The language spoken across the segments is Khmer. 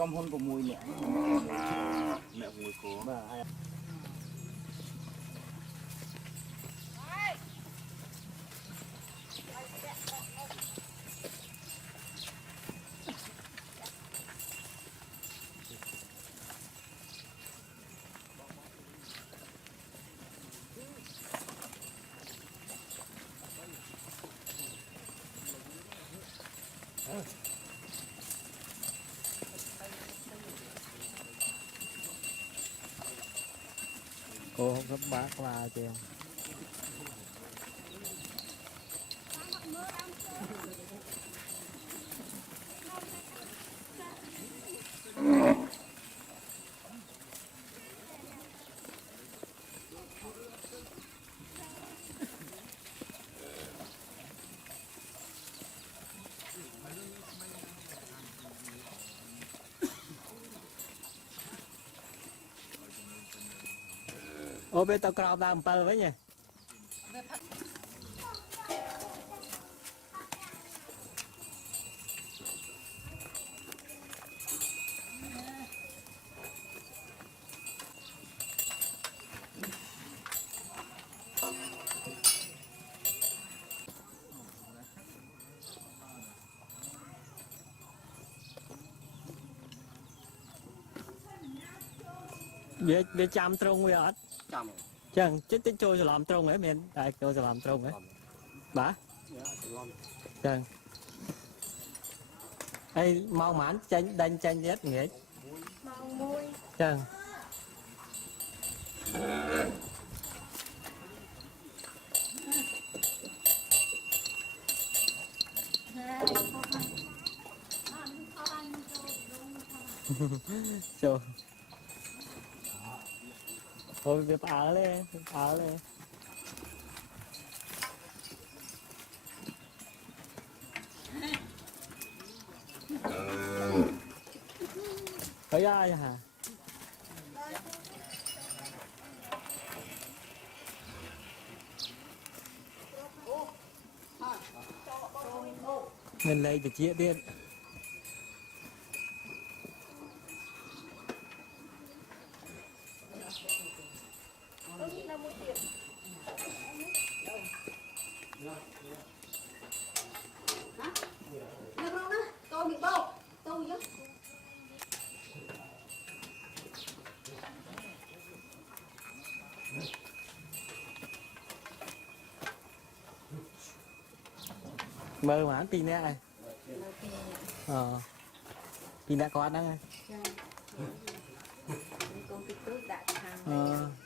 ក្រុមហ៊ុន6នាក់អ្នកមួយគោបាទcô không có bác vào chưa ô bây tao cào đam pal với nhỉ biết chăm trung với ớt chăm chẳng chết tích trôi làm trung ấy miền đại trôi làm trung ấy bả chẳng ai mau mắn tranh đánh tranh nhất nghĩa chẳng trời thôi việc áo lên thấy ai hả mình lấy được chia điện mơ mà pin nè này pin đã có đang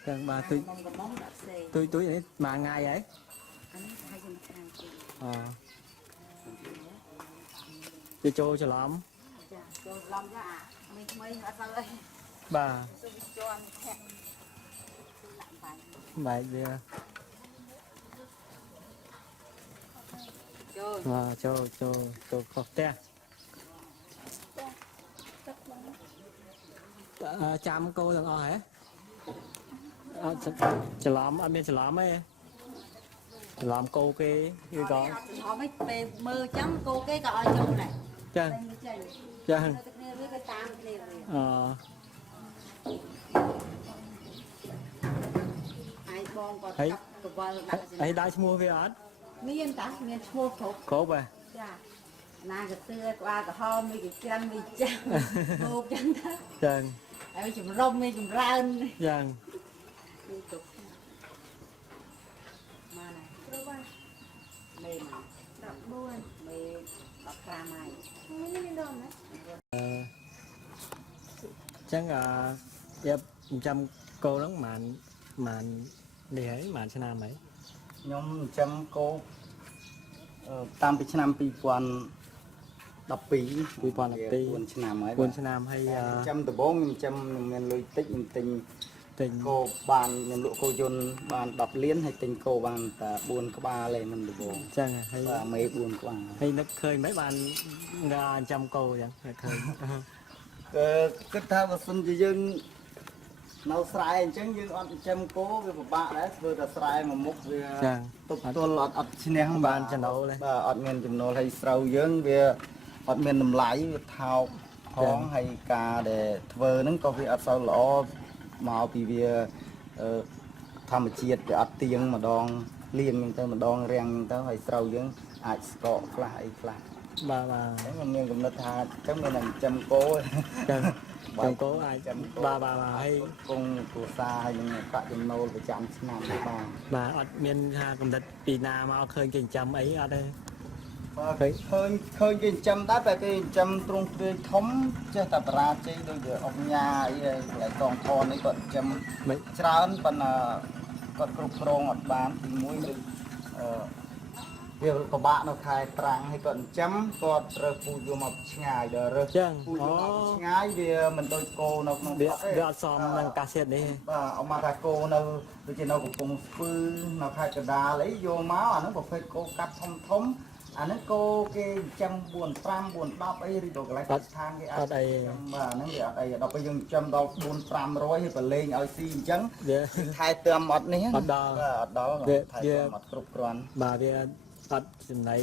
cần bà tôi vậy mà ngày ấy cho lắm bà bài gì cho có te chăm cô thằng hả chả làm anh biết chả làm ấy làm cô cái có họ mới mơ chấm cô cái gọi chung này chăng ấy đã mua về ăn miên ta miên mua thục cố vậy nàng cái tưa qua cái hôm mấy cái chân mấy chân hộp chân đó chăng ấy chùm rong mấy chùm rau chăng mà này mày mà đập buồn mày đập ra mày không biết đâu nữa chắc là đẹp trăm cô lắm mà đi ấy mà cho nam ấy nhóm trăm cô tam bị năm bị quan đập bị buồn năm ấy buồn cho nam hay trăm từ 4 trăm mình lùi tích tình cô bàn nhầm lụa cô dồn bàn đập liên hay tình cô bàn ta buồn có ba lên mình được bộ chăng hay và mấy buồn của bạn hay nó khơi mấy bạn trăm cô chẳng khơi kết thúc và xuân chỉ dân nấu sài chẳng như ăn trăm cố với bạn đấy vừa là sài mà múc về tục tôi lọt ăn xin em bàn chân đấu đây và ăn miền chùm nồi hay sầu dưỡng về ăn miền nằm lái thao ផងហើយការដែលធ្វើហ្នឹងក៏វាអត់សូវល្អមកពីវាធម្មជាតិវាអត់ទៀងម្ដងលៀងហ្នឹងទៅម្ដងរាំងហ្នឹងទៅហើយស្រូវយើងអាចស្កកខ្លះអីខ្លះ បាទបាទ ហ្នឹងมันមានកំណត់ថាអញ្ចឹងមានតែចំគោ ចឹងចំគោអាចបាទបាទហើយ គង់គ្រួសារហើយនឹងប្រាក់ចំណូលប្រចាំឆ្នាំបាទ បាទអត់មានថាកំណត់ពីណាមកឃើញគេចិញ្ចឹមអីអត់ទេ ឃើញគេចិញ្ចឹមដែរតែគេចិញ្ចឹមទ្រង់ទ្រាយធំចេះតែបរាជ័យដូចជាអុកញ៉ាអីហើយកងធននេះគាត់ចិញ្ចឹមច្រើនប៉ុន្តែគាត់គ្រប់គ្រងអត់បានទីមួយគឺវាពិបាកនៅខែប្រាំងហើយគាត់ចិញ្ចឹមគាត់រើសពូជយកមកឆ្ងាយដល់រើសពូជយកមកឆ្ងាយវាមិនដូចគោនៅក្នុង វាអត់សមនឹងអាកាសធាតុនេះ បាទអមថាគោនៅដូចជានៅកំពង់ស្ពឺនៅខេត្តកណ្ដាលអីយកមកអាហ្នឹងប្រភេទគោកាត់ធំធំអាហ្នឹងគោគេចិញ្ចឹម4 5 4 10អីឬក៏កន្លែងស្ថានគេអត់អីបាទហ្នឹងវាអត់អីដល់ពេលយើងចិញ្ចឹមដល់4 500ហើយប្រឡែងឲ្យស៊ីអញ្ចឹងវាថែទាំអត់នេះអត់ដល់អត់ដល់ថែទាំអត់គ្រប់គ្រាន់បាទវាអត់ចំណៃ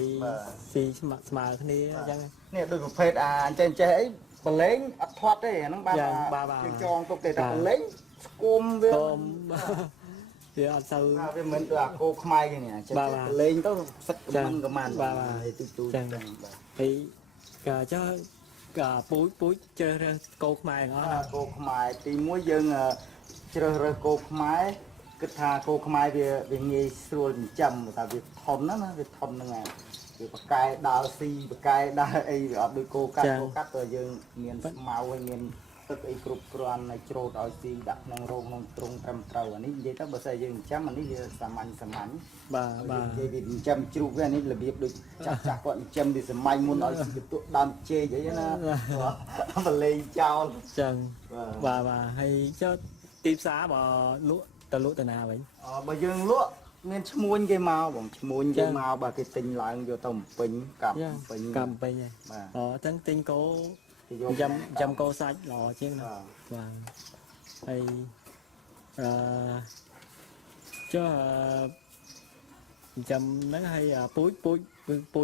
ស៊ីស្មើគ្នាអញ្ចឹង នេះដូចប្រភេទអញ្ចឹងចេះអីប្រឡែងអត់ធាត់ទេអាហ្នឹងបាទយើងចងទុកទេតែប្រឡែងស្គមវាវាអត់សូវវាមិនដូចអាគោខ្មែរយ៉ាងនេះចេះលេងទៅសឹកកំមិនបាទទូទូចឹងបាទហើយក៏ចុះក៏ពូជជ្រើសរើសគោខ្មែរទាំងអស់ណា គោខ្មែរទី1យើងជ្រើសរើសគោខ្មែរគិតថាគោខ្មែរវាងាយស្រួលចិញ្ចឹមតែវាធន់ណាវាធន់ហ្នឹងហើយវាបកែដើរស៊ីបកែដើរអីវាអត់ដូចគោកាត់ទៅយើងមានស្មៅហើយមានទឹកអីគ្រប់គ្រាន់ហើយច្រូតឲ្យស៊ីដាក់ក្នុងរោងក្នុងទ្រុងត្រឹមត្រូវអានេះនិយាយទៅបើស្អីយើងចិញ្ចឹមអានេះវាសាមញ្ញបាទនិយាយវាចិញ្ចឹមជ្រូកវានេះរបៀបដូចចាស់គាត់ចិញ្ចឹមពីសម័យមុនឲ្យស៊ីកន្ទក់ដើមជែកអីណាបលេងចោលចឹងបាទហើយចុះទីផ្សារបើលក់ទៅណាវិញបើយើងលក់មានឈ្មួញគេមកបងឈ្មួញគេមកបើគេទិញឡើងយកទៅពេញកាប់ពេញកាប់ពេញហ៎អូអញ្ចឹងទិញគោចាំគោសាច់ល្អជាងណាបាទហើយចុះចាំហ្នឹងហើយពូ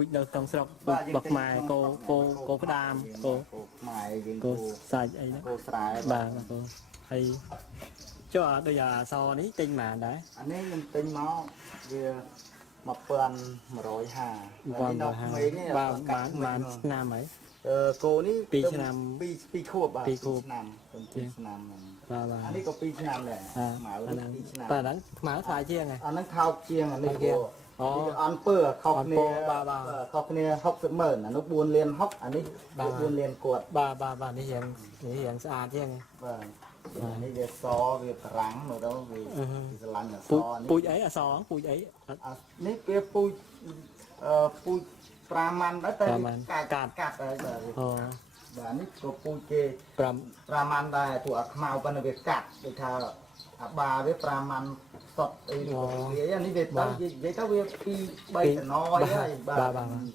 ជនៅក្នុងស្រុកបកខ្មែរគោក្តាមគោខ្មែរយើងគោសាច់អីហ្នឹងគោស្រែបាទគោហើយចុះដូចអសនេះទិញប៉ុន្មានដែរអានេះខ្ញុំទិញមកវា1150បាទឆ្នាំហើយគោនេះ2ឆ្នាំ2ខួបបាទ2ឆ្នាំ2ឆ្នាំបាទអានេះក៏2ឆ្នាំដែរស្មើ2ឆ្នាំបាទហ្នឹងស្មើថ្លៃជាងអាហ្នឹងថោកជាងអានេះគោអន់ពើខុសគ្នាខុសគ្នា60ម៉ឺនអានោះ4លាន60អានេះ4លានគាត់បាទនេះយ៉ាងស្អាតជាងបាទនេះវាសវាប្រាំងមើលទៅវាស្រឡាញ់អសពូជអីអសពូជអីនេះវាពូជ5ម៉ាន់ដែរតែកាត់ហើយបាទបាទនេះក៏ពូជគេ5ម៉ាន់ដែរពួកអាខ្មៅប៉ុន្តែវាកាត់ដូចថាអាបាវា5ម៉ាន់សុតអីវានេះវាទៅនិយាយទៅវា2 3តំណហើយបាទ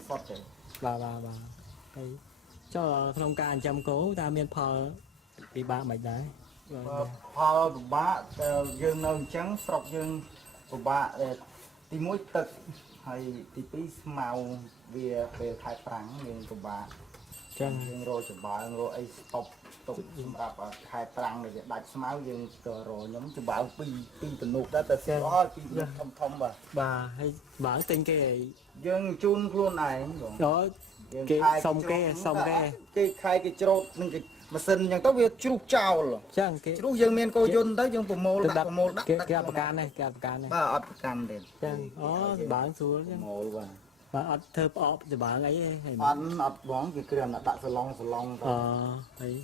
សុតទេបាទហើយចុះក្នុងការចិញ្ចឹមគោតើមានផលពិបាកមិនដែរផលពិបាកយើងនៅអញ្ចឹងស្រុកយើងពិបាកទី1ទឹកហើយទី2ស្មៅវាពេលខែប្រាំងយើងពិបាកចឹងយើងរកច្បើងរកអីស្តុបទុកសម្រាប់ខែប្រាំងដែលវាដាច់ស្មៅយើងទៅរកខ្ញុំច្បើង2ទំនុកដែរតែស្អល់2ធំបាទហើយបើទិញគេយើងជូនខ្លួនឯងបងគេសុំគេខែគេច្រូតនឹងគេម៉ាស៊ីនអញ្ចឹងទៅវាជ្រុះចោលចឹងគេជ្រុះយើងមានកោយន្តទៅយើងប្រមូលដាក់គេប្រកាន់នេះបាទអត់ប្រកាន់ទេចឹងបើងស្រួលចឹងប្រមូលបាទអត់ធ្វើផ្អកច្បើងអីទេអត់បងគេគ្រាន់តែដាក់សឡុងទៅហើយ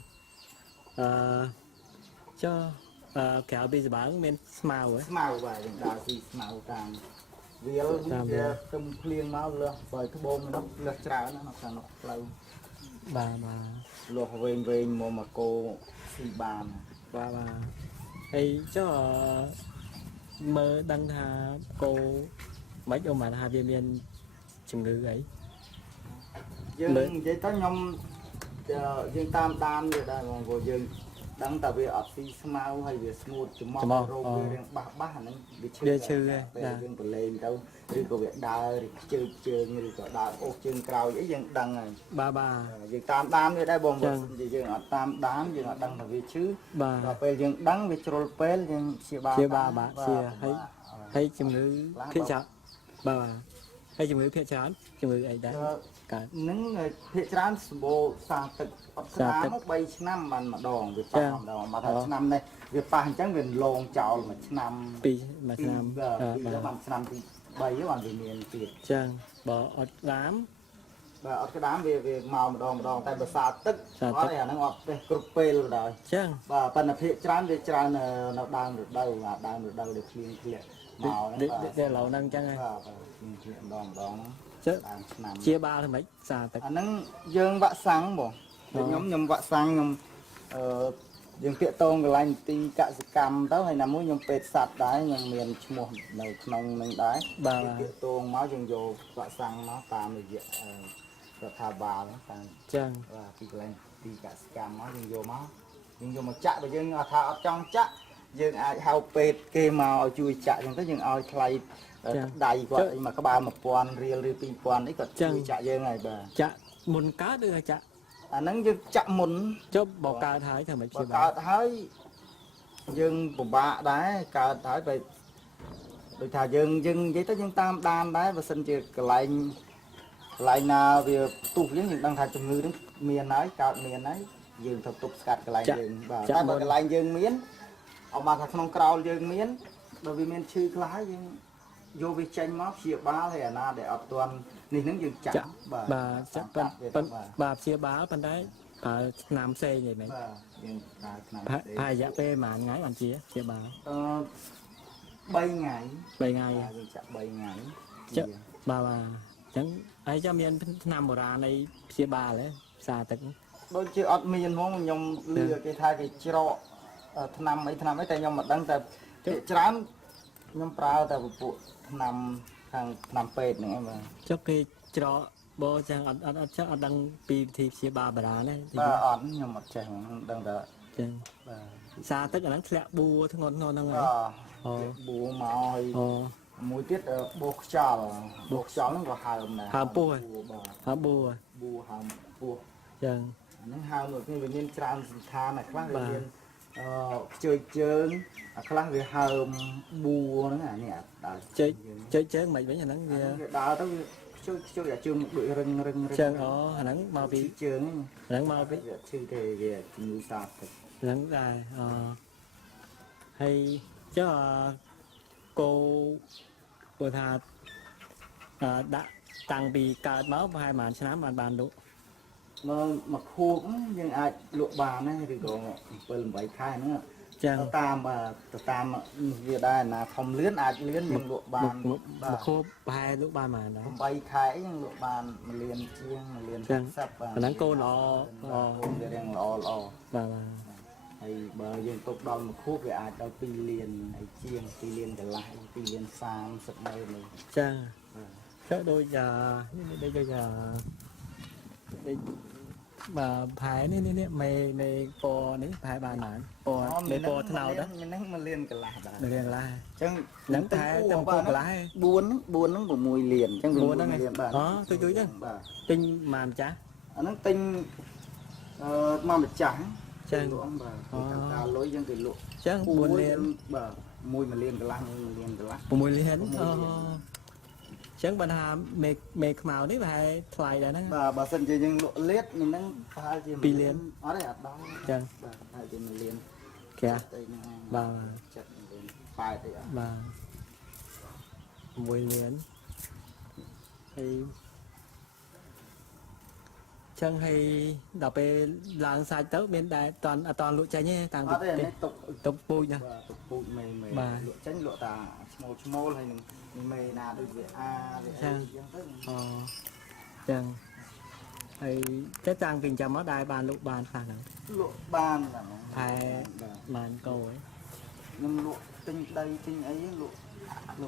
ចុះក្រៅពីច្បើងមានស្មៅហ៎ស្មៅបាទយើងដើរស៊ីស្មៅតាមវាទឹមភ្លៀងមកលើសបើត្បូងនោះលើសច្រើនណាស់ក្នុងផ្លូវបាទលោះវែងមកគោស៊ីបានបាទហើយចុះមើលដឹងថាគោមិនអមថាវាមានជំងឺអីយើងនិយាយទៅខ្ញុំយើងតាមវាដែរបងព្រោះយើង đăng tại vì ở phi smile hay về smooth chấm mọc rồi về riêng bát nó bị chư về riêng của lên đâu riêng của việc đào riêng chơi như có đào ô chơi cao dễ dàng đăng này ba việc tam đám như đây bông gì dừng ở tam đám dừng ở đăng là vì chứ và về dừng đăng về troll pel dừng chia ba chia hay chừng ngữ phía trái ba hay chừng ngữ phía trái chừng ngữ ấy đấy cả những phía trái bộ sang tịch sáng mất bay năm mà đòn việc phạm đòn mà thời năm này việc phạm chẳng về lồng chảo mà năm pi mà năm năm thì bay với bạn về miền Việt chẳng bỏ ọt đám và ở cái đám về màu mà đòn tại bờ xa tức có này nó ngọt về cục pel rồi chẳng và phần là phía trái nó đang được đâu để clean màu để lâu năng chẳng ai đòn chia ba thôi mấy xa tật anh dương vạ sáng bỏ nhóm vạ sáng nhóm dương tiện tôn cái lành ti cả sự cầm đó hay là muốn nhóm pet sạt đá nhóm miền một đầu nông mình đá tiện tôn máu dương vô vạ sáng nó tạm được diện rồi thà bà nó tạm chẳng và cái lành ti cả sự cầm máu dương vô mà chạ bây giờ thà ở trong chạ dương ai hao pet kê màu chui chạ dương tới dương ai thay đầy quá mà các bạn một quan riêng pin quan ấy còn chui chạ dương này bà chạ muốn cá đưa chạ nắng dương chạm muốn cho bỏ cá thái thằng mấy chị cá thái dương của bà đấy cá thái về rồi thà dương giấy tới dương tam đan đấy và xin chuyện lại nào việc tu với những đang thay trong ngư đến miền ấy cao miền ấy dương thật tục cắt cái lại dương và ta bởi cái lại dương miến ông bà thật không cao dương miến bởi vì miền chư cái lá dương vô vi tranh móc chia ba thì là để ở toàn nên những dương chạm bà chia bá bên đấy nam xe vậy mấy hai dạ p mà ngái làm chia bà 3 ngày 3 ngày chạm 3 ngày bà chẳng ấy cho miền nam ra này chia bà đấy xa tận đôi chưa ọt miền không nhom lừa cái thay cái chiro năm ấy tại nhom mà đăng tại chán nhom prao tại bộ năm hàng năm pet này em cho cái chiro bố chẳng ăn chắc ăn đăng pi thì chia bà đá này ọt nhom mặt trẻ đăng đó xa tất cả nó sẽ bùa thứ ngon năng ấy bùa màu mũi tiết bột chảo nó có hàm này hàm bùa chẳng những hàm rồi cái viên tràn tha này khác viên chơi khác về hàm bùa nó này chơi mấy nhà nắng kia đó đó chơi ở trường đội rừng chơi nắng mau bị trường nắng mau bị chơi thì về như sao nắng dài hay chứ cô thà đã tăng bị cả máu hai màn sáng bàn đủ mà khô cũng nhưng ai lụa bà này thì có phần bảy khai nữa tam việc đây là phòng lướn ai lướn nhưng lụa bàn mà khô hai lụa ba màn đó bảy khai nhưng lụa bàn mà liền chiêng liền sắp nắng cô nó đang lo hay bờ dương tục đo một khúc về ai đâu pi liền hay chiêng pi liền lại pi liền sang sập đây này chăng cái đôi giờ đây mà phải này mày po này phải bàn màn po mày po thế nào đó nắng mà liền cái lại liền lại chẳng nắng thái tầm po lại buồn nó của mùi liền chẳng buồn đó này đó tôi chứ tinh màn chả nó tinh mà trắng chẳng ta lối dân từ lộ chẳng buồn liền mùi mà liền cái lá mùi liền chẳng bạn hà mẹ màu đấy bài thoại là nó bà sân chơi nhưng lộ lết mình đang pha gì pi liền ở đây đó chẳng thì mình liền kìa bà mùi liền thì chẳng hay đọc về làng sai tớ bên đại toàn lụa cháy nhé tàng tục bụi nha tục bụi mày lụa tránh lụa tà small hay mày nào được về chẳng hay cái trang kinh cho mất đai bàn lụa bàn phản lụa bàn là phải bàn cầu ấy nhưng lụa tinh đây tinh ấy lụa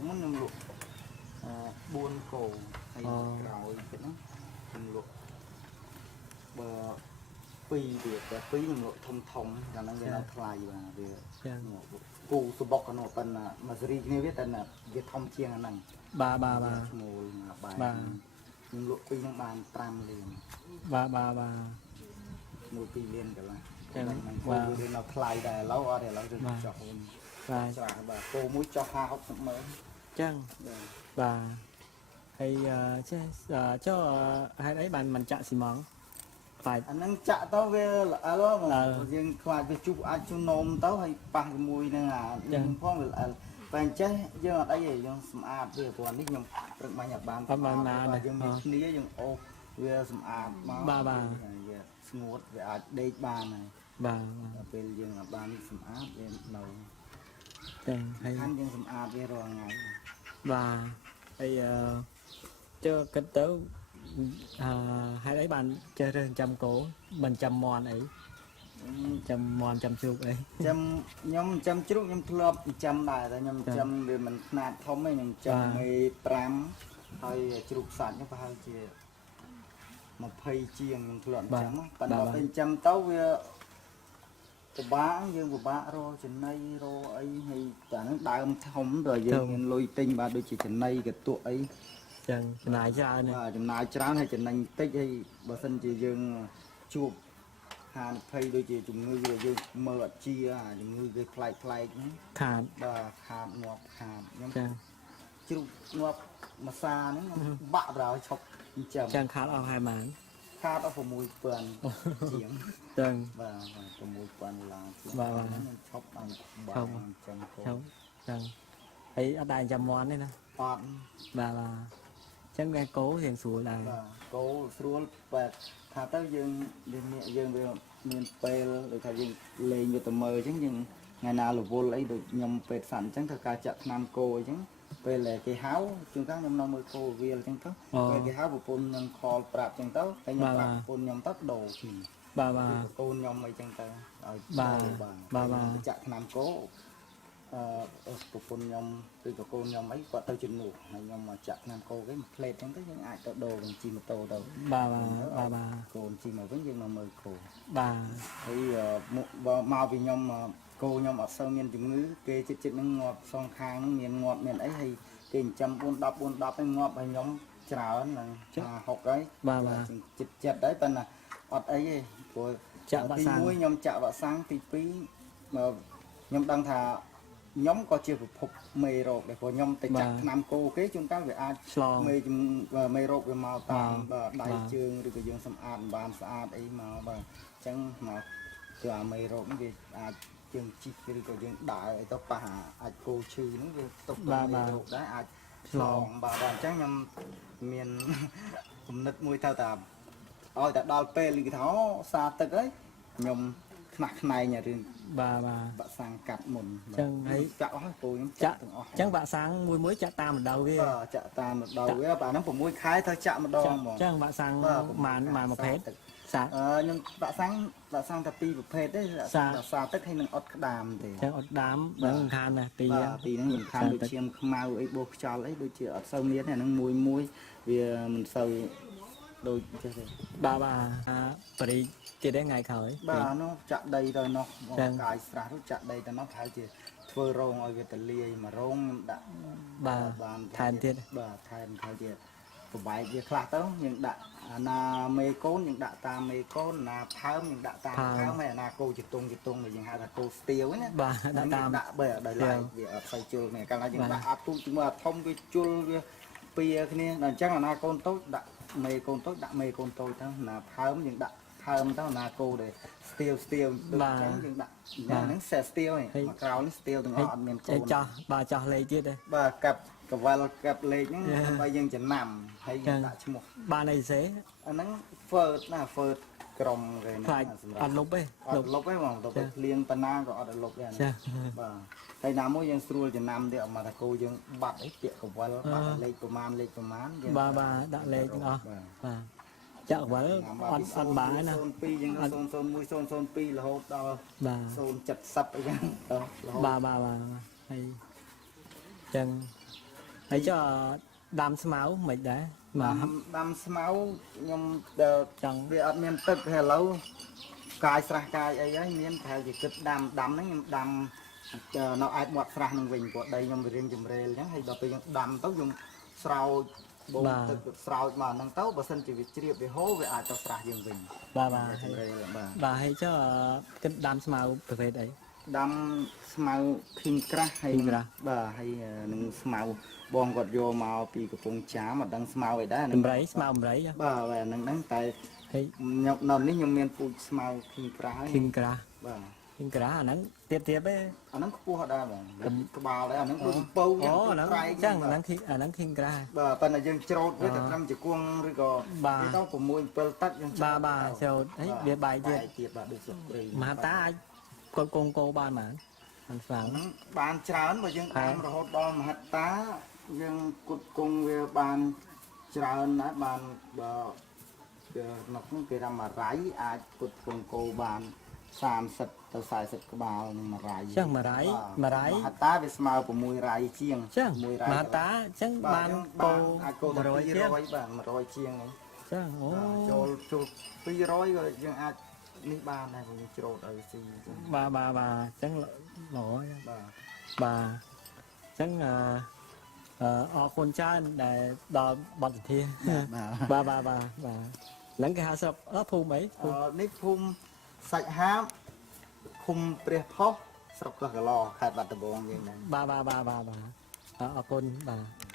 muốn nhưng lụa buôn cổ hay rồi cái nó lụa bờ ពីទៀតតែពីខ្ញុំលក់ធំធំកាលហ្នឹងវានៅថ្លៃបាទវា ចា គូសបុកកណោប៉ុន្តែមួយសេរីគ្នាវាតែវាធំជាងអាហ្នឹង បាទ ឈ្មោលបាទ បាទ ខ្ញុំលក់ពីហ្នឹងបាន5លាន បាទ មួយ2លានកន្លះ ចឹង ហ្នឹង បាទ វានៅថ្លៃដែរឥឡូវអត់ទេឥឡូវទៅចុះវិញ បាទ ច្រើនបាទគោមួយចុះ50-60ម៉ឺន ចឹង បាទ បាទហើយចេះចុះហេតុអីបានមិនចាក់ស៊ីម៉ងต์ខ្លាច អាហ្នឹងចាក់ទៅវាល្អិលហ្មង ល្អិល យើងខ្លាចវាជុះអាចជុះនោមទៅហើយប៉ះជាមួយនឹងអា ចឹង ផងវាល្អិលតែអញ្ចេះយើងអត់អីទេយើងសម្អាតវាព្រោះនេះខ្ញុំព្រឹកបាញ់ឲ្យបាន អត់បានណា បាទយើងមានគ្នាយើងអូសវាសម្អាតមក បាទ ហើយវាស្ងួតវាអាចដេកបានហើយ បាទ ដល់ពេលយើងអត់បាននេះសម្អាតវានៅ ចឹងហើយ ខាងយើងសម្អាតវារាល់ថ្ងៃ បាទហើយចុះគិតទៅហេតុអីបានចេះរើសចាំគោមិនចាំមន់អីចាំមន់ចាំជ្រូកអី ចាំខ្ញុំចាំជ្រូកខ្ញុំធ្លាប់ចាំដែរតែខ្ញុំចាំវាមិនខ្នាតធំទេខ្ញុំចាំ បាទ មេ5ហើយជ្រូកសាច់នេះប្រហែលជា20ជាងខ្ញុំធ្លាប់ចាំណាប៉ុន្តែពេលចាំទៅវាពិបាកយើងពិបាករកចំណីរកអីហើយតែហ្នឹងដើមធំដល់យើងមានលុយទិញបាទដូចជាចំណីកតុកអី ចឹងចំណាយច្រើនណាស់ បាទចំណាយច្រើនហើយចំណេញតិចហើយបើសិនជាយើងជួបហានិភ័យដូចជាជំងឺវាយើងមើលអត់ជាអាជំងឺវាផ្លែកហ្នឹង ខាត បាទខាតងាប់ខាតខ្ញុំ ចឹង ជ្រូកងាប់មួយសាហ្នឹងខ្ញុំបាក់ប្រោឈប់ចិញ្ចឹម ចឹងខាតអស់ហើយបាន ខាតអស់6,000ជាង ចឹង បាទ6,000ឡើងជាង បាទ ខ្ញុំឈប់បានបាក់ចិញ្ចឹមគោ ចុះចឹងហើយអត់ដែរចាំមន់ទេណា អត់ បាទចឹងគេគោរៀងស្រួលដែរ បាទគោស្រួលបាទថាទៅយើងយើងវាមានពេលដូចថាយើងលេងវាទៅមើលអញ្ចឹងយើងថ្ងៃណារវល់អីដូចខ្ញុំពេទ្យសត្វអញ្ចឹងធ្វើការចាក់ថ្នាំគោអញ្ចឹងពេលដែលគេហៅជួនកាលខ្ញុំនៅមើលគោវាអញ្ចឹងទៅពេលគេហៅប្រពន្ធនឹងខលប្រាប់អញ្ចឹងទៅតែខ្ញុំប្រាប់ប្រពន្ធខ្ញុំទៅដូរគ្នា បាទ កូនខ្ញុំអីចឹងទៅឲ្យ បាទ ចាក់ថ្នាំគោប្រពន្ធខ្ញុំឬក៏កូនខ្ញុំអីគាត់ទៅជំនួសហើយខ្ញុំមកចាក់ថ្នាំគោគេមួយផ្លេតចឹងទៅយើងអាចទៅដូរវិញជិះម៉ូតូទៅ បាទ កូនជិះមកវិញយើងមកមើលគោ បាទ ហើយមកពីខ្ញុំគោខ្ញុំអត់សូវមានជំងឺគេចិត្តនឹងងាប់សងខាងនឹងមានងាប់មានអីហើយគេចិញ្ចឹម4-10ហ្នឹងងាប់ហើយខ្ញុំច្រើនហ្នឹង50ហើយ បាទ ចិត្តហើយប៉ុន្តែអត់អីទេព្រោះ ចាក់វ៉ាក់សាំង ទី1ខ្ញុំចាក់វ៉ាក់សាំងទី2ខ្ញុំដឹងថាខ្ញុំក៏ជាប្រភពមេរោគដែរព្រោះខ្ញុំទៅចាក់ថ្នាំគោគេជួនកាលវាអាច ឆ្លង មេរោគវាមកតាមដៃ បាទ ជើងឬក៏យើងសម្អាតមិនបានស្អាតអីមកបាទអញ្ចឹងមកគឺអាមេរោគនេះវាអាចយើងជីកឬក៏យើងដើរអីទៅប៉ះអាចគោឈឺហ្នឹងវាទុកទៅមេរោគដែរអាចឆ្លងបាទអញ្ចឹងខ្ញុំមាន គំនិតមួយទៅថាឲ្យតែដល់ពេលគេថាអូសាទឹកហើយខ្ញុំខ្នះខ្នែងរឿង បាទ បាក់សាំងកាត់មុន ចឹងហើយ ចាក់អស់គោខ្ញុំ ចាក់ ទាំងអស់ ចឹងវ៉ាក់សាំងមួយចាក់តាមម្ដៅវា បាទចាក់តាមម្ដងវាបាទហ្នឹង6ខែត្រូវចាក់ម្ដងហ្មង ចឹងវ៉ាក់សាំងបានប្រភេទសា ខ្ញុំបាក់សាំងតែពីរប្រភេទទេសាទឹកហើយនឹងអត់ក្តាមទេ ចឹងអត់ដាមដឹងខានណាពីរ បាទពីហ្នឹងសំខាន់ដូចឈាមខ្មៅអីបោះខ្យល់អីដូចជាអត់សូវមានទេអាហ្នឹងមួយវាមិនសូវដូចចេះទេ បាទបរិយទៀតទេថ្ងៃក្រោយ បាទនោះចាក់ដីទៅនោះកាយស្រះនោះចាក់ដីទៅនោះប្រហែលជាធ្វើរោងឲ្យវាទលាយមួយរោងខ្ញុំដាក់ បាទ បាន ថែមទៀត បាទថែមប្រហែលជាប្របែកវាខ្លះទៅយើងដាក់អាណាមេកូនយើងដាក់តាមមេកូនណាផើមយើងដាក់តាមផើមហើយអាណាគោជតុងដែលយើងហៅថាគោស្ទៀវហ្នឹងណា បាទដាក់តាម ដាក់បើដោយឡែកវាអត់សូវជុលគ្នាកាលណាយើងដាក់អាទូចជាមួយអាធំវាជុលវាពីគ្នាដល់អញ្ចឹងអាណាកូនតូចដាក់មេកូនតូចដាក់មេកូនតូចទៅណាផើមយើងដាក់ផើមទៅណាគោដែលស្ទៀវដូចអញ្ចឹងយើងដាក់ហ្នឹងស្ទៀវហ្នឹងមកក្រោយនេះស្ទៀវទាំងអស់អត់មានកូន ចាស់បាទចាស់លេខទៀតទេ បាទកាប់កវលកាប់លេខហ្នឹងដើម្បីយើងចំណាំហើយយើងដាក់ឈ្មោះ បានអីសេ អាហ្នឹង first ណា first ក្រុមគេ ខ្លាចអត់លុបទេ អត់លុបទេបងទៅភ្លៀងប៉ុណ្ណាក៏អត់លុបដែរ ចា បាទហើយណាមួយយើងស្រួលចំណាំទៀតអត់មកថាគោយើងបាត់អីពាក្យកវលបាត់លេខប្រមាណយើង បាទដាក់លេខទាំងអស់បាទចាក់វល់អត់បានណា 02យើង001 002រហូតដល់ បាទ 070អីចឹងរហូត បាទហើយចឹងហើយចុះដាំស្មៅមិនដែរបាទ ដាំស្មៅខ្ញុំដែល ចង់ វាអត់មានទឹកហើយឥឡូវ កាយស្រះកាយអីហ្នឹងមានប្រហែលជាគិតដាំហ្នឹងខ្ញុំដាំនៅឯមាត់ស្រះនឹងវិញព្រោះដីខ្ញុំរៀងជំរេលអញ្ចឹងហើយដល់ពេលយើងដាំទៅយើងស្រោចបូមទឹកស្រោចមកហ្នឹងទៅបើសិនជាវាជ្រាបវាហូរវាអាចទៅស្រះយើងវិញ បាទបាទ ជំរេលបាទ បាទហើយចុះគិតដាំស្មៅប្រភេទអី ដាំស្មៅឃីងក្រាស់ហើយបាទហើយនឹងស្មៅបងគាត់យកមកពីកំពង់ចាមអត់ដឹងស្មៅអីដែរ ដំរីស្មៅដំរី បាទហ្នឹងតែ ហើយ ខ្ញុំនៅនេះខ្ញុំមានពូជស្មៅឃីងក្រាស់ហើយ ឃីងក្រាស់ បាទ ឃីងក្រាស់អាហ្នឹងទៀតទេ អាហ្នឹងខ្ពស់ដែរបាទក្បាលដែរអាហ្នឹងដូចពៅ អូអាហ្នឹងចឹងអាហ្នឹងឃីងក្រាស់ បាទប៉ុន្តែយើងច្រូតវាទៅត្រឹមជង្គង់ឬក៏ទៅ6 7ទឹកយើង បាទច្រូតហើយវាបែកទៀត បាទដូចស្លឹកព្រៃ មហាតាអាចកូនកងគោបានបានស្វាង ហ្នឹងបានច្រើនបើយើងដាំរហូតដល់មហិត្តាយើងគុតគង់វាបានច្រើនណាស់បានបើនៅក្នុងគេរ៉ាំមួយរៃអាចគុតគង់គោបាន30ទៅ40ក្បាលនឹងមួយរៃ ចឹងមួយរៃ មហិត្តាវាស្មើ6រៃជាង ចឹង 6រៃ មហាតាចឹងបានគោ អាចគោទៅ200បាទ100ជាងហ្នឹង ចឹងអូ ចូល200ក៏យើងអាចនេះបានដែរយើងច្រូតឲ្យស៊ីចឹង បាទចឹងល្អ បាទ បាទចឹងអរគុណច្រើនដែលដល់បទសន្ធា បាទ បាទហ្នឹងគេហៅស្រុកភូមិអី នេះភូមិសាច់ហាបភូមិព្រះផុសស្រុកកោះកឡខេត្តបាត់ដំបងយើងដែរ បាទអរគុណបាទ